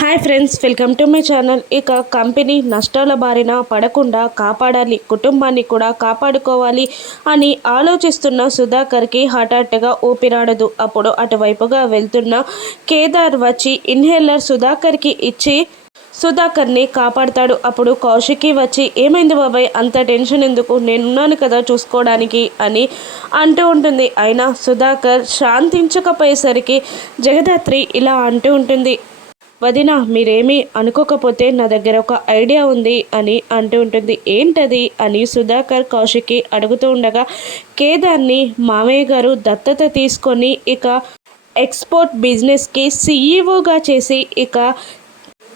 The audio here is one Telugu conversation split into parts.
Hi friends welcome to my channel. ఇక కంపెనీ నష్టాల బారిన పడకుండా కాపాడాలి కుటుంబాన్ని కూడా కాపాడుకోవాలి అని ఆలోచిస్తున్న సుధాకర్కి హఠాత్తుగా ఊపిరాడదు. అప్పుడు అటువైపుగా వెళ్తున్న కేదార్ వచ్చి ఇన్హేలర్ సుధాకర్కి ఇచ్చి సుధాకర్ని కాపాడతాడు. అప్పుడు కౌశికి వచ్చి ఏమైంది బాబాయ్? అంత టెన్షన్ ఎందుకు? నేనున్నాను కదా చూసుకోవడానికి అని అంటూ ఉంటుంది. అయినా సుధాకర్ శాంతించకపోయేసరికి జగదాత్రి ఇలా అంటూ ఉంటుంది. వదిన మీరేమీ అనుకోకపోతే నా దగ్గర ఒక ఐడియా ఉంది అని అంటూ ఉంటుంది. ఏంటది అని సుధాకర్ కౌశికి అడుగుతూ ఉండగా కేదార్ని మామయ్య గారు దత్తత తీసుకొని ఇక ఎక్స్పోర్ట్ బిజినెస్కి సీఈఓగా చేసి ఇక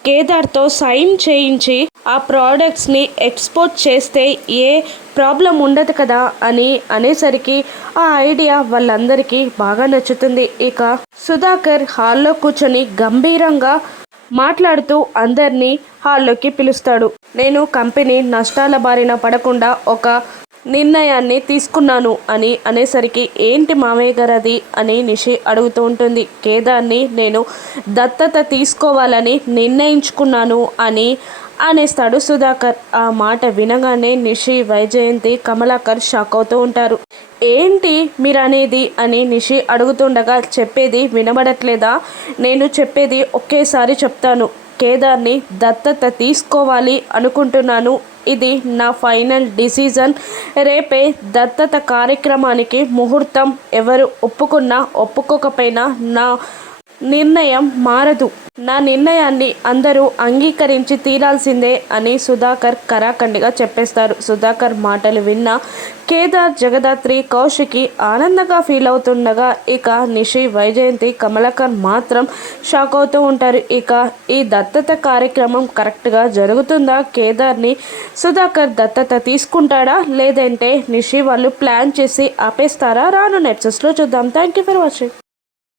కేదార్తో సైన్ చేయించి ఆ ప్రోడక్ట్స్ని ఎక్స్పోర్ట్ చేస్తే ఏ ప్రాబ్లం ఉండదు కదా అని అనేసరికి ఆ ఐడియా వాళ్ళందరికీ బాగా నచ్చుతుంది. ఇక సుధాకర్ హాల్లో కూర్చొని గంభీరంగా మాట్లాడుతూ అందరినీ హాల్లోకి పిలుస్తాడు. నేను కంపెనీ నష్టాల బారిన పడకుండా ఒక నిర్ణయాన్ని తీసుకున్నాను అని అనేసరికి ఏంటి మామయ్య గారు అది అని నిషి అడుగుతూ ఉంటుంది. కేదార్ని నేను దత్తత తీసుకోవాలని నిర్ణయించుకున్నాను అని అనేస్తాడు సుధాకర్. ఆ మాట వినగానే నిషి వైజయంతి కమలాకర్ షాక్ అవుతూ ఉంటారు. ఏంటి మీరు అనేది అని నిషి అడుగుతుండగా చెప్పేది వినబడట్లేదా? నేను చెప్పేది ఒకేసారి చెప్తాను. కేదార్ని దత్తత తీసుకోవాలి అనుకుంటున్నాను ఇది నా ఫైనల్ డిసిజన్. రేపే దత్తత కార్యక్రమానికి ముహూర్తం ఎవరు ఒప్పుకున్నా ఒప్పుకోకపోయినా నా నిర్ణయం మారదు. నా నిర్ణయాన్ని అందరూ అంగీకరించి తీరాల్సిందే అని సుధాకర్ కరాఖండిగా చెప్పేస్తారు. సుధాకర్ మాటలు విన్న కేదార్ జగదాత్రి కౌశికి ఆనందంగా ఫీల్ అవుతుండగా ఇక నిషి వైజయంతి కమలాకర్ మాత్రం షాక్ అవుతూ ఉంటారు. ఇక ఈ దత్తత కార్యక్రమం కరెక్ట్గా జరుగుతుందా? కేదార్ని సుధాకర్ దత్తత తీసుకుంటాడా? లేదంటే నిషి వాళ్ళు ప్లాన్ చేసి ఆపేస్తారా? రాను నెప్సెస్లో చూద్దాం. Thank you for watching.